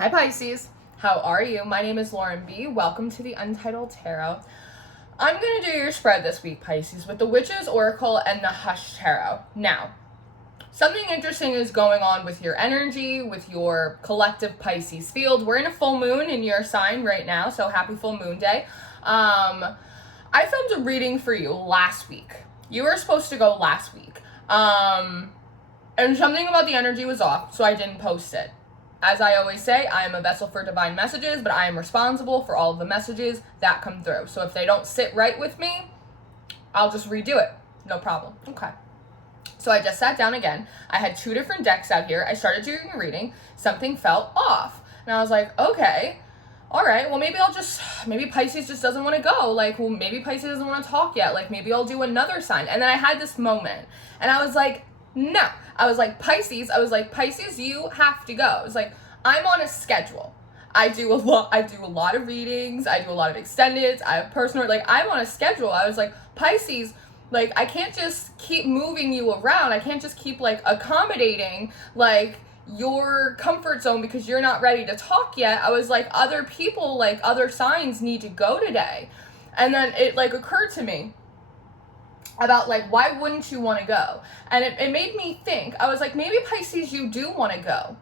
Hi Pisces, how are you? My name is Lauren B. Welcome to the Untitled Tarot. I'm going to do your spread this week, Pisces, with the Witch's Oracle and the Hush Tarot. Now, something interesting is going on with your energy, with your collective Pisces field. We're in a full moon in your sign right now, so happy full moon day. I filmed a reading for you last week. You were supposed to go last week. And something about the energy was off, so I didn't post it. As I always say, I am a vessel for divine messages, but I am responsible for all of the messages that come through. So if they don't sit right with me, I'll just redo it. No problem. Okay. So I just sat down again. I had 2 different decks out here. I started doing a reading. Something felt off. And I was like, okay, all right, well, maybe Pisces just doesn't want to go. Like, well, maybe Pisces doesn't want to talk yet. Like, maybe I'll do another sign. And then I had this moment. And I was like, no. I was like, Pisces, you have to go. I was like, I'm on a schedule. I do a lot of readings. I do a lot of extendeds. I have personal, like, I'm on a schedule. I was like, Pisces, like, I can't just keep moving you around. I can't just keep, like, accommodating, like, your comfort zone because you're not ready to talk yet. I was like, other people, like, other signs need to go today. And then it, like, occurred to me about, like, why wouldn't you want to go? And it made me think. I was like, maybe Pisces, you do want to go.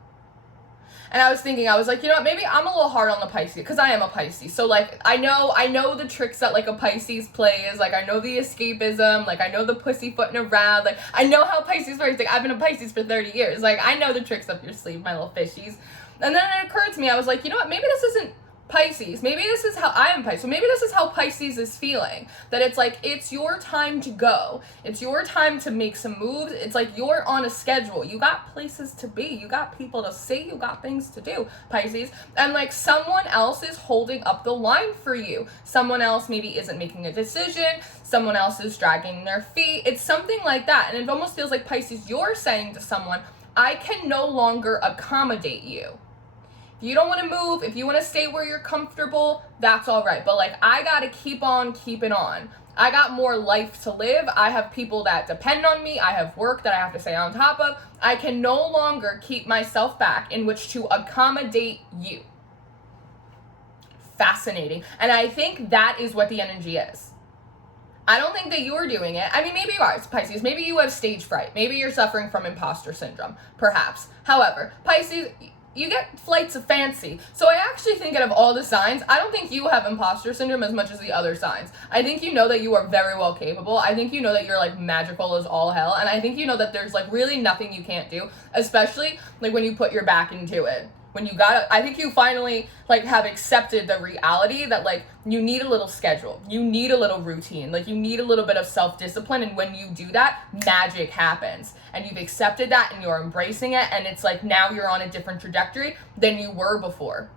And I was thinking, I was like, you know what, maybe I'm a little hard on the Pisces, because I am a Pisces. So, like, I know the tricks that, like, a Pisces plays. Like, I know the escapism. Like, I know the pussyfooting around. Like, I know how Pisces works. Like, I've been a Pisces for 30 years. Like, I know the tricks up your sleeve, my little fishies. And then it occurred to me, I was like, you know what, maybe this isn't Pisces. Maybe this is how I am Pisces. So maybe this is how Pisces is feeling. That it's like, it's your time to go. It's your time to make some moves. It's like you're on a schedule. You got places to be. You got people to see. You got things to do, Pisces. And like someone else is holding up the line for you. Someone else maybe isn't making a decision. Someone else is dragging their feet. It's something like that. And it almost feels like, Pisces, you're saying to someone, I can no longer accommodate you. If you don't want to move, if you want to stay where you're comfortable, that's all right. But like, I got to keep on keeping on. I got more life to live. I have people that depend on me. I have work that I have to stay on top of. I can no longer keep myself back in which to accommodate you. Fascinating. And I think that is what the energy is. I don't think that you're doing it. I mean, maybe you are, Pisces. Maybe you have stage fright. Maybe you're suffering from imposter syndrome, perhaps. However, Pisces, you get flights of fancy. So I actually think out of all the signs, I don't think you have imposter syndrome as much as the other signs. I think you know that you are very well capable. I think you know that you're like magical as all hell. And I think you know that there's like really nothing you can't do, especially like when you put your back into it. I think you finally like have accepted the reality that like you need a little schedule, you need a little routine, like you need a little bit of self-discipline, and when you do that, magic happens. And you've accepted that and you're embracing it, and it's like now you're on a different trajectory than you were before.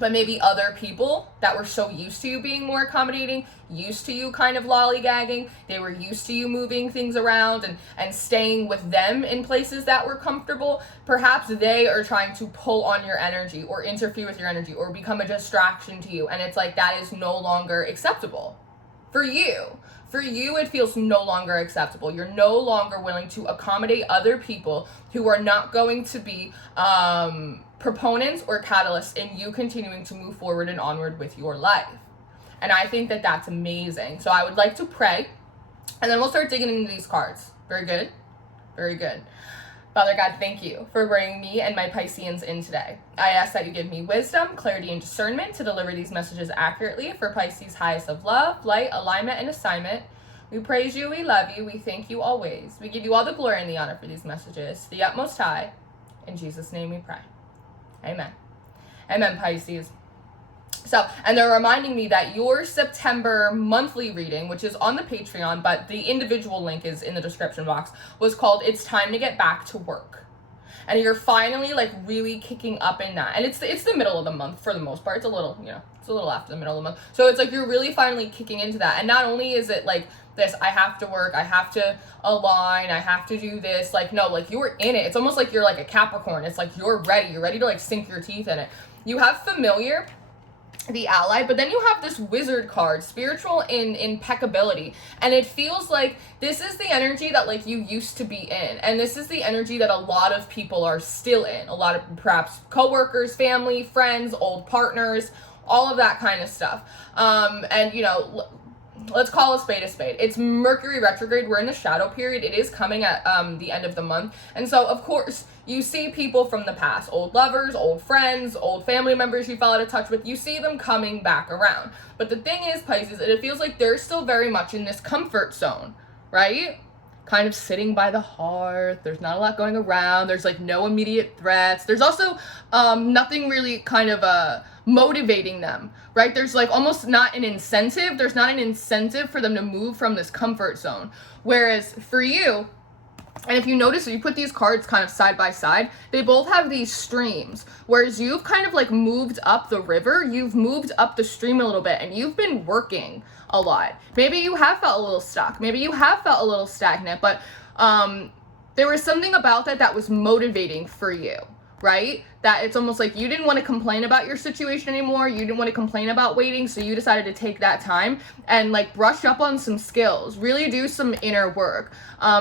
But maybe other people that were so used to you being more accommodating, used to you kind of lollygagging, they were used to you moving things around and staying with them in places that were comfortable. Perhaps they are trying to pull on your energy or interfere with your energy or become a distraction to you. And it's like, that is no longer acceptable for you. For you, it feels no longer acceptable. You're no longer willing to accommodate other people who are not going to be proponents or catalysts in you continuing to move forward and onward with your life. And I think that that's amazing. So I would like to pray, and then we'll start digging into these cards. Very good? Very good. Father God, thank you for bringing me and my Pisceans in today. I ask that you give me wisdom, clarity, and discernment to deliver these messages accurately for Pisces' highest of love, light, alignment, and assignment. We praise you, we love you, we thank you always. We give you all the glory and the honor for these messages, the utmost high. In Jesus' name we pray. Amen. Amen, Pisces. So, and they're reminding me that your September monthly reading, which is on the Patreon, but the individual link is in the description box, was called It's Time to Get Back to Work. And you're finally like really kicking up in that. And it's the middle of the month for the most part. It's a little, it's a little after the middle of the month. So it's like you're really finally kicking into that. And not only is it like this, I have to work, I have to align, I have to do this. Like, no, like you're in it. It's almost like you're like a Capricorn. It's like you're ready to like sink your teeth in it. You have familiar the ally, but then you have this wizard card, spiritual in impeccability, and it feels like this is the energy that like you used to be in, and this is the energy that a lot of people are still in, a lot of perhaps coworkers, family, friends, old partners, all of that kind of stuff. And you know, let's call a spade a spade. It's Mercury retrograde. We're in the shadow period. It is coming at the end of the month. And so, of course, you see people from the past, old lovers, old friends, old family members you fell out of touch with. You see them coming back around. But the thing is, Pisces, it feels like they're still very much in this comfort zone, right? Kind of sitting by the hearth. There's not a lot going around. There's like no immediate threats. There's also nothing really kind of motivating them, right? There's like almost not an incentive. There's not an incentive for them to move from this comfort zone. Whereas for you, and if you notice, you put these cards kind of side by side, they both have these streams. Whereas you've kind of like moved up the river, you've moved up the stream a little bit, and you've been working a lot. Maybe you have felt a little stuck. Maybe you have felt a little stagnant, but there was something about that was motivating for you, right? That it's almost like you didn't want to complain about your situation anymore. You didn't want to complain about waiting, so you decided to take that time and like brush up on some skills, really do some inner work,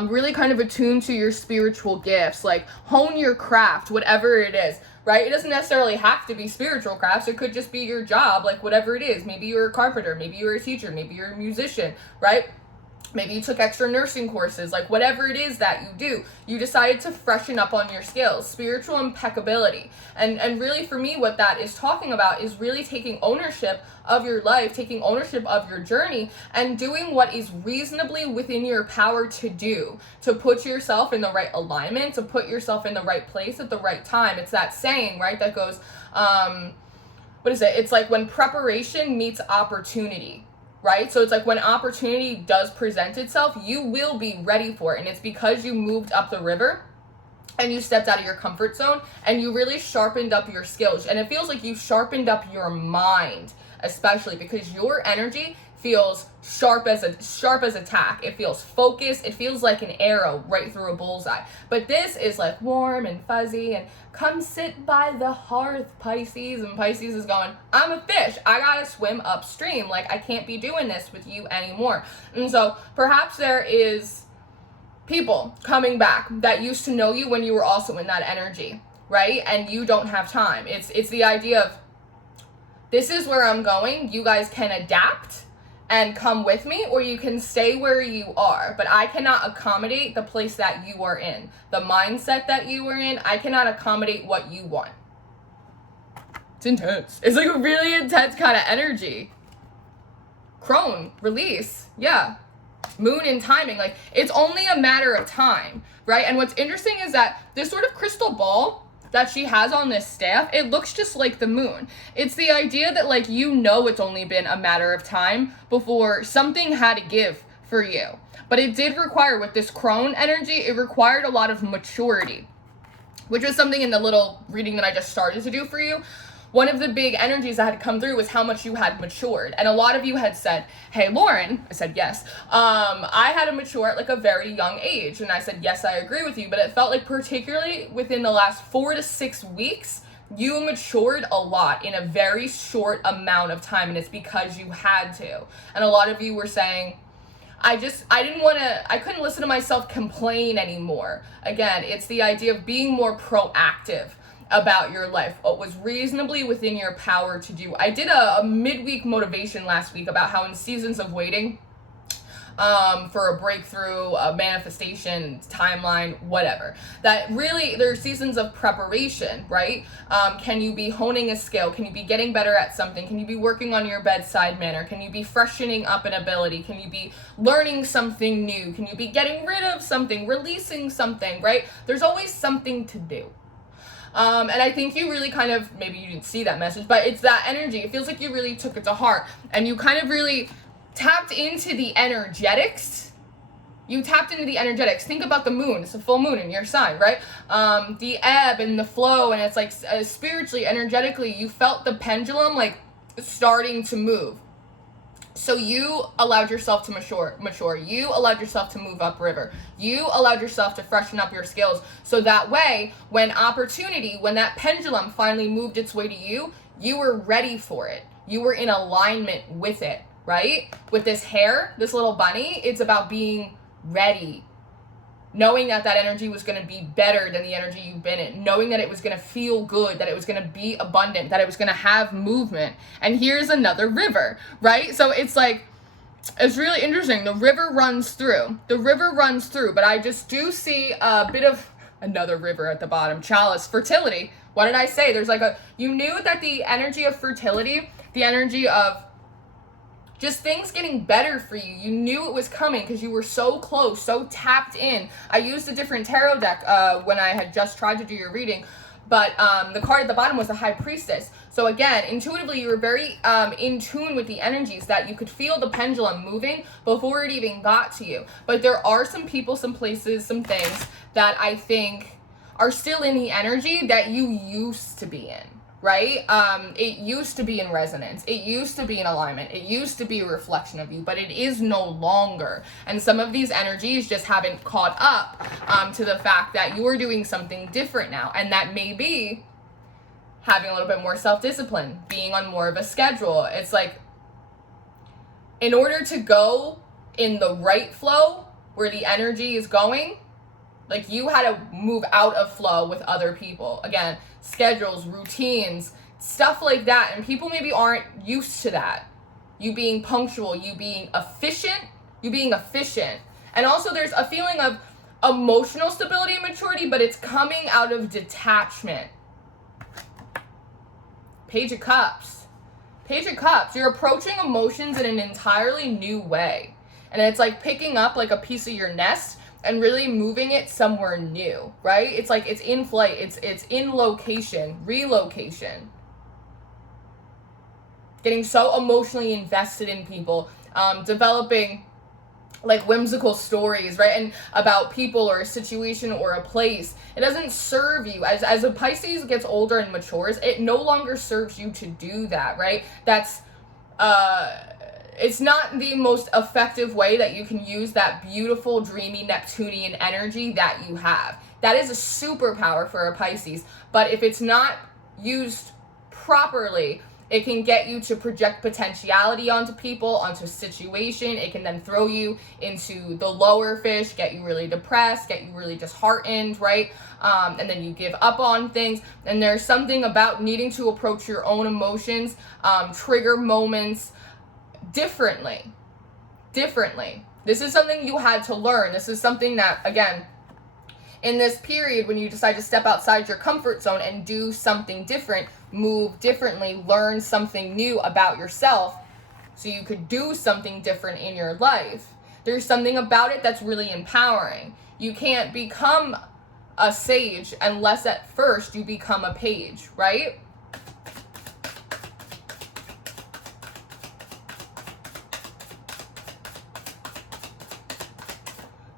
really kind of attune to your spiritual gifts, like hone your craft, whatever it is, right? It doesn't necessarily have to be spiritual crafts. It could just be your job, like whatever it is. Maybe you're a carpenter, maybe you're a teacher, maybe you're a musician, right? Maybe you took extra nursing courses, like whatever it is that you do, you decided to freshen up on your skills, spiritual impeccability. And really for me, what that is talking about is really taking ownership of your life, taking ownership of your journey, and doing what is reasonably within your power to do, to put yourself in the right alignment, to put yourself in the right place at the right time. It's that saying, right, that goes, what is it? It's like when preparation meets opportunity. Right? So it's like when opportunity does present itself, you will be ready for it. And it's because you moved up the river and you stepped out of your comfort zone and you really sharpened up your skills. And it feels like you sharpened up your mind, especially because your energy feels sharp as a tack. It feels focused. It feels like an arrow right through a bullseye. But this is like warm and fuzzy and come sit by the hearth, Pisces. And Pisces is going, I'm a fish. I gotta swim upstream. Like I can't be doing this with you anymore. And so perhaps there is people coming back that used to know you when you were also in that energy, right? And you don't have time. It's the idea of this is where I'm going. You guys can adapt and come with me, or you can stay where you are. But I cannot accommodate the place that you are in, the mindset that you are in. I cannot accommodate what you want. It's intense. It's like a really intense kind of energy. Crone, release, yeah. Moon and timing, like it's only a matter of time, right? And what's interesting is that this sort of crystal ball that she has on this staff, it looks just like the moon. It's the idea that like, you know, it's only been a matter of time before something had to give for you. But it did require, with this crone energy, it required a lot of maturity, which was something in the little reading that I just started to do for you. One of the big energies that had come through was how much you had matured. And a lot of you had said, hey, Lauren, I said, yes. I had to mature at like a very young age. And I said, yes, I agree with you. But it felt like particularly within the last 4 to 6 weeks, you matured a lot in a very short amount of time. And it's because you had to. And a lot of you were saying, I couldn't listen to myself complain anymore. Again, it's the idea of being more proactive about your life, what was reasonably within your power to do. I did a midweek motivation last week about how in seasons of waiting for a breakthrough, a manifestation, timeline, whatever, that really there are seasons of preparation, right? Can you be honing a skill? Can you be getting better at something? Can you be working on your bedside manner? Can you be freshening up an ability? Can you be learning something new? Can you be getting rid of something, releasing something, right? There's always something to do. And I think you really kind of, maybe you didn't see that message, but it's that energy. It feels like you really took it to heart and you kind of really tapped into the energetics. You tapped into the energetics. Think about the moon. It's a full moon in your sign, right? The ebb and the flow, and it's like spiritually, energetically, you felt the pendulum like starting to move. So you allowed yourself to mature. You allowed yourself to move upriver. You allowed yourself to freshen up your skills. So that way, when that pendulum finally moved its way to you, you were ready for it. you were in alignment with it, right? With this hair, this little bunny, it's about being ready. Knowing that that energy was going to be better than the energy you've been in. Knowing that it was going to feel good, that it was going to be abundant, that it was going to have movement. And here's another river, right? So it's like, it's really interesting. The river runs through. But I just do see a bit of another river at the bottom. Chalice, fertility. What did I say? There's like you knew that the energy of fertility, the energy of just things getting better for you. You knew it was coming because you were so close, so tapped in. I used a different tarot deck when I had just tried to do your reading, but the card at the bottom was the High Priestess. So again, intuitively, you were very in tune with the energies, that you could feel the pendulum moving before it even got to you. But there are some people, some places, some things that I think are still in the energy that you used to be in. Right? It used to be in resonance. It used to be in alignment. It used to be a reflection of you, but it is no longer. And some of these energies just haven't caught up to the fact that you are doing something different now. And that may be having a little bit more self-discipline, being on more of a schedule. It's like, in order to go in the right flow where the energy is going, like you had to move out of flow with other people. Again, schedules, routines, stuff like that. And people maybe aren't used to that. You being punctual, you being efficient. And also there's a feeling of emotional stability and maturity, but it's coming out of detachment. Page of Cups. You're approaching emotions in an entirely new way. And it's like picking up like a piece of your nest and really moving it somewhere new, right? It's like it's in flight, it's in location, relocation. Getting so emotionally invested in people, developing like whimsical stories, right? And about people or a situation or a place. It doesn't serve you. As a Pisces gets older and matures, it no longer serves you to do that, right? That's it's not the most effective way that you can use that beautiful, dreamy Neptunian energy that you have. That is a superpower for a Pisces. But if it's not used properly, it can get you to project potentiality onto people, onto a situation. It can then throw you into the lower fish, get you really depressed, get you really disheartened, right? And then you give up on things. And there's something about needing to approach your own emotions, trigger moments, differently. This is something you had to learn. This is something that, again, in this period when you decide to step outside your comfort zone and do something different, move differently, learn something new about yourself so you could do something different in your life. There's something about it that's really empowering. You can't become a sage unless at first you become a page, right?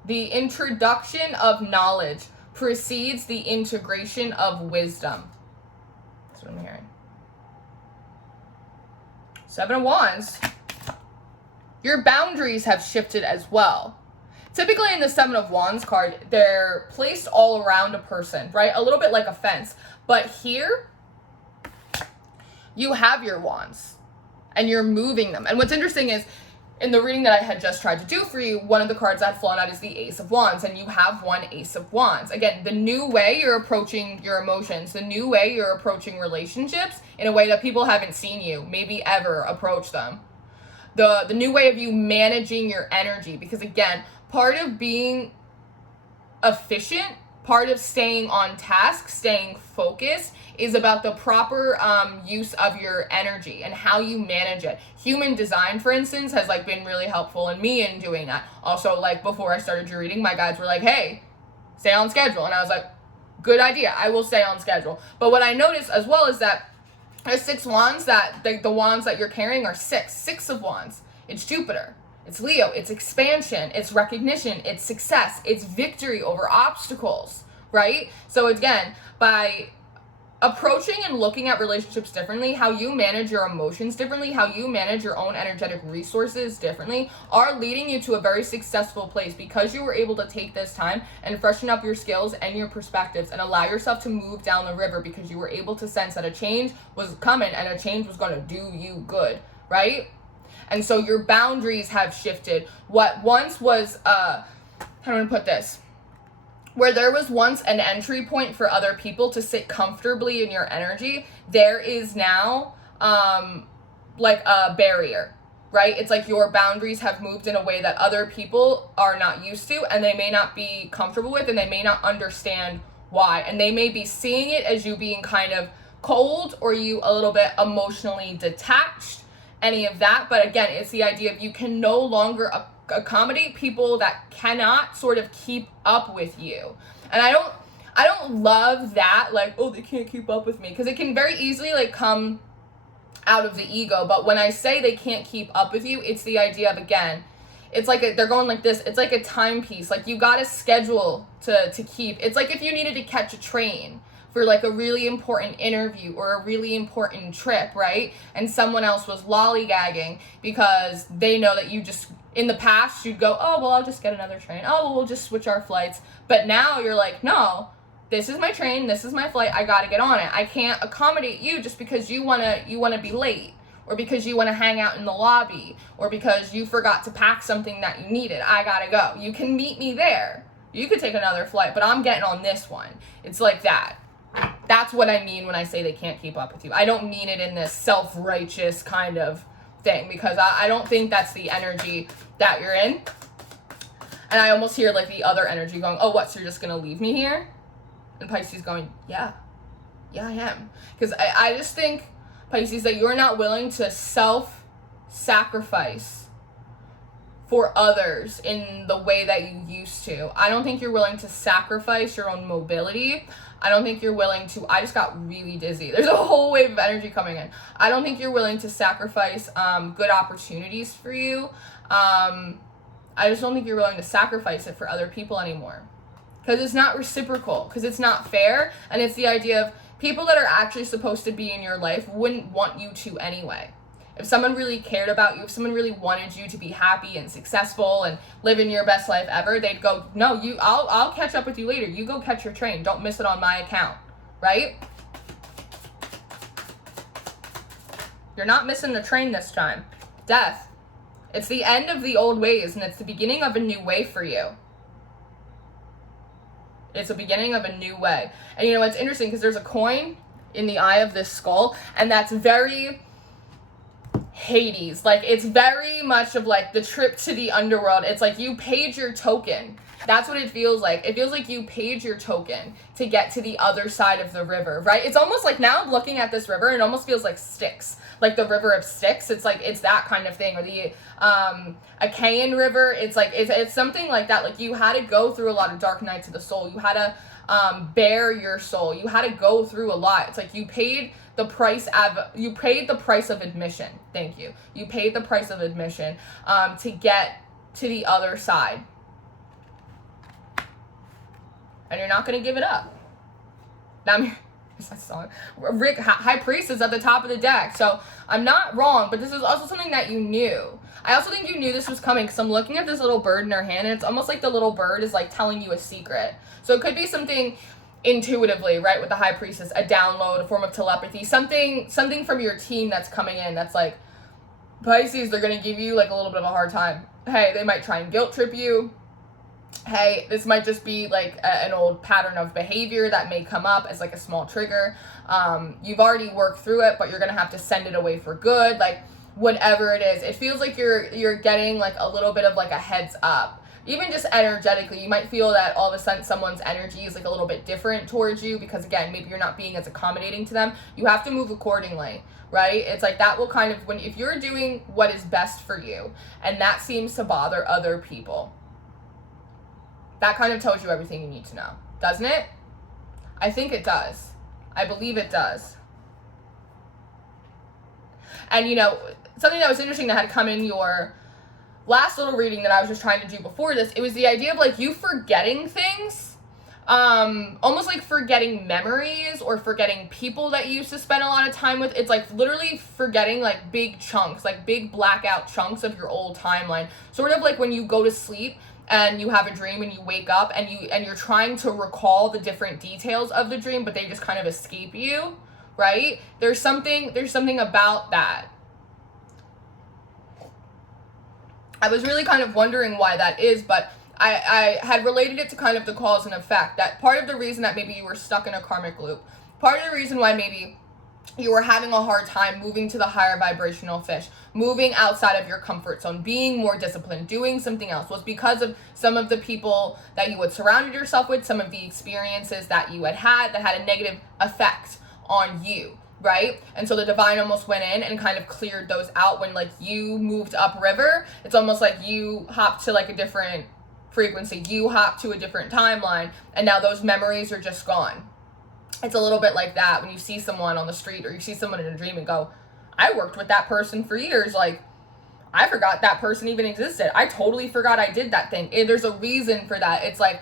The introduction of knowledge precedes the integration of wisdom. That's what I'm hearing. Seven of Wands. Your boundaries have shifted as well. Typically in the Seven of Wands card, they're placed all around a person, right? A little bit like a fence. But here, you have your wands and you're moving them. And what's interesting is, in the reading that I had just tried to do for you, one of the cards I'd flown out is the Ace of Wands, and you have one Ace of Wands. Again, the new way you're approaching your emotions, the new way you're approaching relationships in a way that people haven't seen you maybe ever approach them. The new way of you managing your energy, because again, part of being efficient, part of staying on task, staying focused, is about the proper use of your energy and how you manage it. Human design, for instance, has like been really helpful in me in doing that. Also, like before I started your reading, my guides were like, hey, stay on schedule. And I was like, good idea, I will stay on schedule. But what I noticed as well is that there's 6 wands, that the wands that you're carrying are 6 of wands. It's Jupiter, it's Leo, it's expansion, it's recognition, it's success, it's victory over obstacles, right? So again, by approaching and looking at relationships differently, how you manage your emotions differently, how you manage your own energetic resources differently, are leading you to a very successful place because you were able to take this time and freshen up your skills and your perspectives and allow yourself to move down the river because you were able to sense that a change was coming and a change was going to do you good, right? And so your boundaries have shifted. What once was, how do I put this? Where there was once an entry point for other people to sit comfortably in your energy, there is now like a barrier, right? It's like your boundaries have moved in a way that other people are not used to, and they may not be comfortable with, and they may not understand why. And they may be seeing it as you being kind of cold or you a little bit emotionally detached, any of that. But again, it's the idea of you can no longer accommodate people that cannot sort of keep up with you. And I don't love that, like, oh, they can't keep up with me, because it can very easily like come out of the ego. But when I say they can't keep up with you, it's the idea of, again, it's like they're going like this. It's like a timepiece. Like, you got to schedule to keep. It's like if you needed to catch a train for like a really important interview or a really important trip, right? And someone else was lollygagging because they know that you just, in the past, you'd go, oh, well, I'll just get another train. Oh, well, we'll just switch our flights. But now you're like, no, this is my train. This is my flight. I got to get on it. I can't accommodate you just because you want to be late, or because you want to hang out in the lobby, or because you forgot to pack something that you needed. I got to go. You can meet me there. You could take another flight, but I'm getting on this one. It's like that. That's what I mean when I say they can't keep up with you. I don't mean it in this self-righteous kind of thing, because I don't think that's the energy that you're in. And I almost hear like the other energy going, oh, what, so you're just going to leave me here? And Pisces going, yeah, I am. Because I just think, Pisces, that you're not willing to self-sacrifice for others in the way that you used to. I don't think you're willing to sacrifice your own mobility. I don't think you're willing to, I just got really dizzy. There's a whole wave of energy coming in. I don't think you're willing to sacrifice good opportunities for you. I just don't think you're willing to sacrifice it for other people anymore. Because it's not reciprocal, because it's not fair, and it's the idea of people that are actually supposed to be in your life wouldn't want you to anyway. If someone really cared about you, if someone really wanted you to be happy and successful and living your best life ever, they'd go, no, I'll catch up with you later. You go catch your train. Don't miss it on my account, right? You're not missing the train this time. Death. It's the end of the old ways, and it's the beginning of a new way for you. It's the beginning of a new way. And you know, it's interesting because there's a coin in the eye of this skull, and that's very Hades. Like, it's very much of like the trip to the underworld. It's like you paid your token. That's what it feels like. It feels like you paid your token to get to the other side of the river, right? It's almost like, now looking at this river, it almost feels like Styx, like the river of Styx. It's like, it's that kind of thing. Or the Achaean river. It's like, it's something like that. Like, you had to go through a lot of dark nights of the soul. You had to bare your soul. You had to go through a lot. It's like you paid the price of admission. Thank you. You paid the price of admission to get to the other side. And you're not going to give it up. Now, is that song? Rick, High Priest is at the top of the deck. So I'm not wrong, but this is also something that you knew. I also think you knew this was coming, because I'm looking at this little bird in her hand, and it's almost like the little bird is like telling you a secret. So it could be something intuitively, right, with the High Priestess, a download, a form of telepathy, something from your team that's coming in that's like, Pisces, they're going to give you like a little bit of a hard time. Hey, they might try and guilt trip you. Hey, this might just be like an old pattern of behavior that may come up as like a small trigger. You've already worked through it, but you're going to have to send it away for good. Like, whatever it is, it feels like you're getting like a little bit of like a heads up. Even just energetically, you might feel that all of a sudden someone's energy is like a little bit different towards you, because again, maybe you're not being as accommodating to them. You have to move accordingly, right? It's like that will kind of, if you're doing what is best for you, and that seems to bother other people, that kind of tells you everything you need to know, doesn't it? I think it does. I believe it does. And you know, something that was interesting that had come in your last little reading that I was just trying to do before this, it was the idea of like you forgetting things almost like forgetting memories or forgetting people that you used to spend a lot of time with. It's like literally forgetting like big chunks, like big blackout chunks of your old timeline. Sort of like when you go to sleep and you have a dream and you wake up and you're trying to recall the different details of the dream, but they just kind of escape you, right? There's something about that. I was really kind of wondering why that is, but I had related it to kind of the cause and effect. That part of the reason that maybe you were stuck in a karmic loop, part of the reason why maybe you were having a hard time moving to the higher vibrational fish, moving outside of your comfort zone, being more disciplined, doing something else, was because of some of the people that you had surrounded yourself with, some of the experiences that you had that had a negative effect on you, right? And so the divine almost went in and kind of cleared those out when like you moved upriver. It's almost like you hopped to like a different frequency, you hopped to a different timeline, and now those memories are just gone. It's a little bit like that when you see someone on the street or you see someone in a dream and go, I worked with that person for years. Like, I forgot that person even existed. I totally forgot I did that thing. There's a reason for that. It's like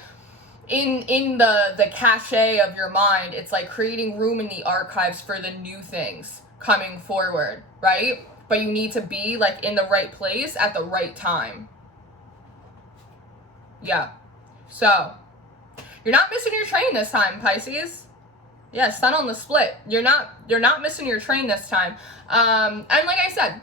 in the cachet of your mind, it's like creating room in the archives for the new things coming forward, right? But you need to be like in the right place at the right time. Yeah. So, you're not missing your train this time, Pisces. Yeah, sun on the split. You're not missing your train this time. And like I said,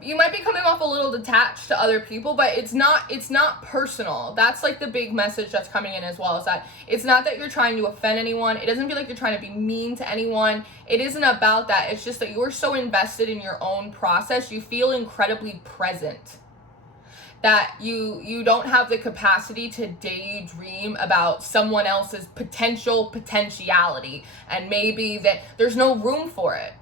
you might be coming off a little detached to other people, but it's not personal. That's like the big message that's coming in as well, is that it's not that you're trying to offend anyone. It doesn't feel like you're trying to be mean to anyone. It isn't about that. It's just that you're so invested in your own process. You feel incredibly present. That you don't have the capacity to daydream about someone else's potentiality, and maybe that there's no room for it.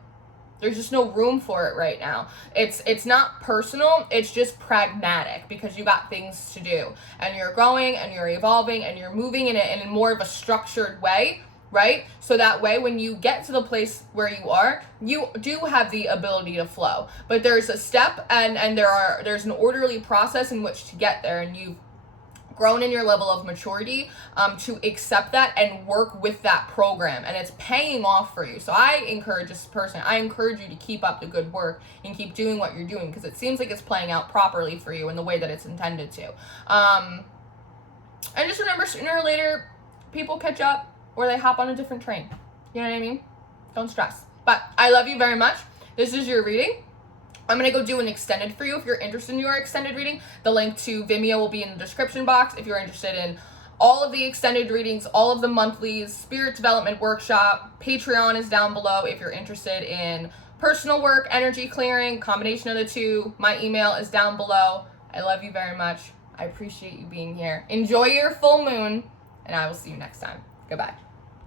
There's just no room for it right now. It's not personal, it's just pragmatic, because you got things to do, and you're growing and you're evolving and you're moving in more of a structured way, right? So that way when you get to the place where you are, you do have the ability to flow. But there's a step and there's an orderly process in which to get there, and you've grown in your level of maturity to accept that and work with that program, and it's paying off for you. So I encourage you to keep up the good work and keep doing what you're doing, because it seems like it's playing out properly for you in the way that it's intended to. And just remember, sooner or later, people catch up, or they hop on a different train. You know what I mean? Don't stress. But I love you very much. This is your reading. I'm going to go do an extended for you if you're interested in your extended reading. The link to Vimeo will be in the description box if you're interested in all of the extended readings, all of the monthlies, spirit development workshop. Patreon is down below if you're interested in personal work, energy clearing, combination of the two. My email is down below. I love you very much. I appreciate you being here. Enjoy your full moon, and I will see you next time. Goodbye.